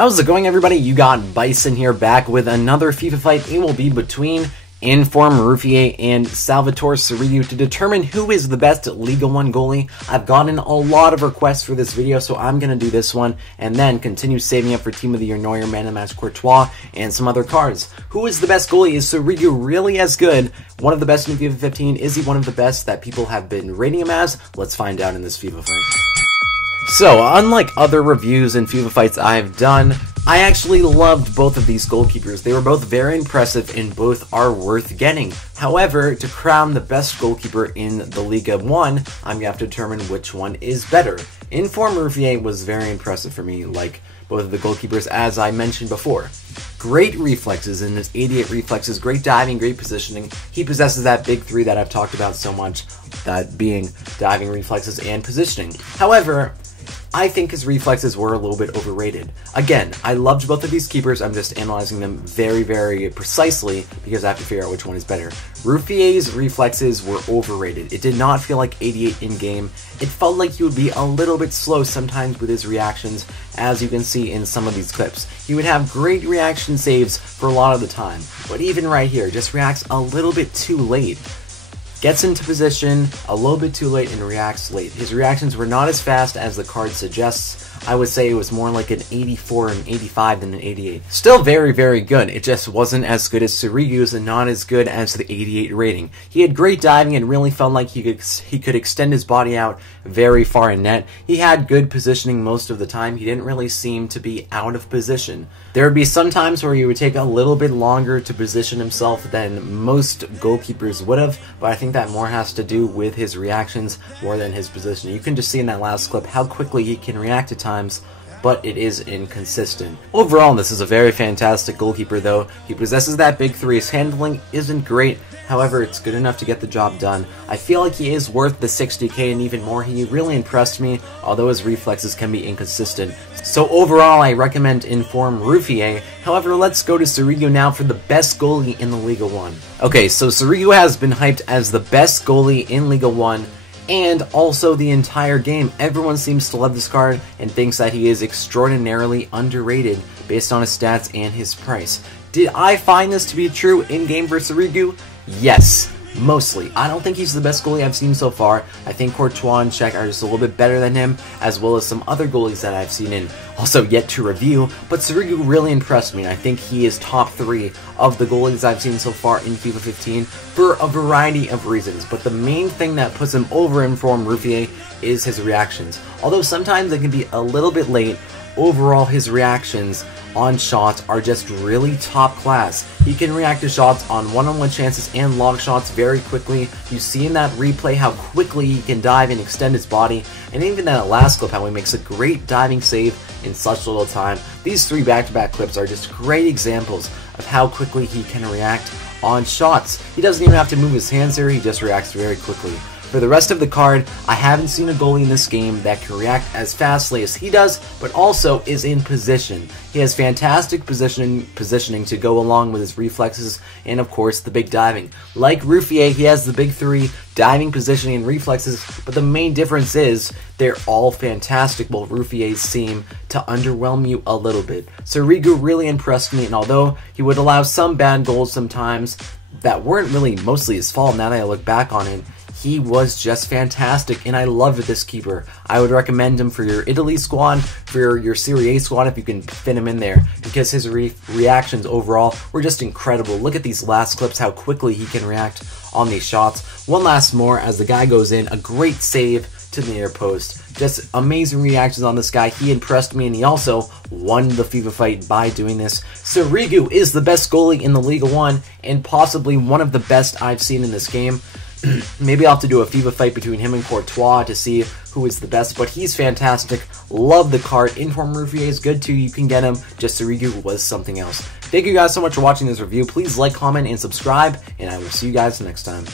How's it going, everybody? You got Byson here, back with another FIFA fight. It will be between Inform Ruffier and Salvatore Sirigu to determine who is the best Ligue 1 goalie. I've gotten a lot of requests for this video, so I'm going to do this one and then continue saving up for Team of the Year Neuer, Man of the Match Courtois, and some other cards. Who is the best goalie? Is Sirigu really as good? One of the best in FIFA 15? Is he one of the best that people have been rating him as? Let's find out in this FIFA fight. So, unlike other reviews and FIFA fights I've done, I actually loved both of these goalkeepers. They were both very impressive and both are worth getting. However, to crown the best goalkeeper in the Ligue 1, I'm going to have to determine which one is better. Inform Ruffier was very impressive for me, like both of the goalkeepers as I mentioned before. Great reflexes in his 88 reflexes, great diving, great positioning. He possesses that big three that I've talked about so much, that being diving, reflexes, and positioning. However, I think his reflexes were a little bit overrated. Again, I loved both of these keepers. I'm just analyzing them very, very precisely because I have to figure out which one is better. Ruffier's reflexes were overrated. It did not feel like 88 in-game. It felt like he would be a little bit slow sometimes with his reactions, as you can see in some of these clips. He would have great reaction saves for a lot of the time, but even right here, just reacts a little bit too late. Gets into position a little bit too late and reacts late. His reactions were not as fast as the card suggests. I would say it was more like an 84 and 85 than an 88. Still very, very good. It just wasn't as good as Sirigu's and not as good as the 88 rating. He had great diving and really felt like he could extend his body out very far in net. He had good positioning most of the time. He didn't really seem to be out of position. There would be some times where he would take a little bit longer to position himself than most goalkeepers would have, but I think that more has to do with his reactions more than his positioning. You can just see in that last clip how quickly he can react to times, but it is inconsistent. Overall, this is a very fantastic goalkeeper though. He possesses that big three. His handling isn't great, however, it's good enough to get the job done. I feel like he is worth the 60k and even more. He really impressed me, although his reflexes can be inconsistent. So overall, I recommend Inform Ruffier. However, let's go to Sirigu now for the best goalie in the Ligue 1. Okay, so Sirigu has been hyped as the best goalie in Ligue 1, and also the entire game. Everyone seems to love this card and thinks that he is extraordinarily underrated based on his stats and his price. Did I find this to be true in-game for Sirigu? Yes. Mostly. I don't think he's the best goalie I've seen so far. I think Courtois and Czech are just a little bit better than him, as well as some other goalies that I've seen and also yet to review, but Sirigu really impressed me, and I think he is top 3 of the goalies I've seen so far in FIFA 15 for a variety of reasons, but the main thing that puts him over Inform Ruffier is his reactions. Although sometimes they can be a little bit late, overall his reactions on shots are just really top class. He can react to shots on one-on-one chances and long shots very quickly. You see in that replay how quickly he can dive and extend his body, and even in that last clip how he makes a great diving save in such little time. These 3 back-to-back clips are just great examples of how quickly he can react on shots. He doesn't even have to move his hands here, he just reacts very quickly. For the rest of the card, I haven't seen a goalie in this game that can react as fastly as he does, but also is in position. He has fantastic positioning to go along with his reflexes and, of course, the big diving. Like Ruffier, he has the big 3, diving, positioning, and reflexes, but the main difference is they're all fantastic, while Ruffier's seem to underwhelm you a little bit. Sirigu really impressed me, and although he would allow some bad goals sometimes that weren't really mostly his fault now that I look back on it, he was just fantastic, and I loved this keeper. I would recommend him for your Italy squad, for your Serie A squad if you can fit him in there, because his reactions overall were just incredible. Look at these last clips, how quickly he can react on these shots. One last more as the guy goes in, a great save to the near post. Just amazing reactions on this guy. He impressed me, and he also won the FIFA fight by doing this. Sirigu is the best goalie in the Ligue 1, and possibly one of the best I've seen in this game. Maybe I'll have to do a FIFA fight between him and Courtois to see who is the best, but he's fantastic. Love the card. Inform Ruffier is good too. You can get him. Just Sirigu was something else. Thank you guys so much for watching this review. Please like, comment, and subscribe, and I will see you guys next time.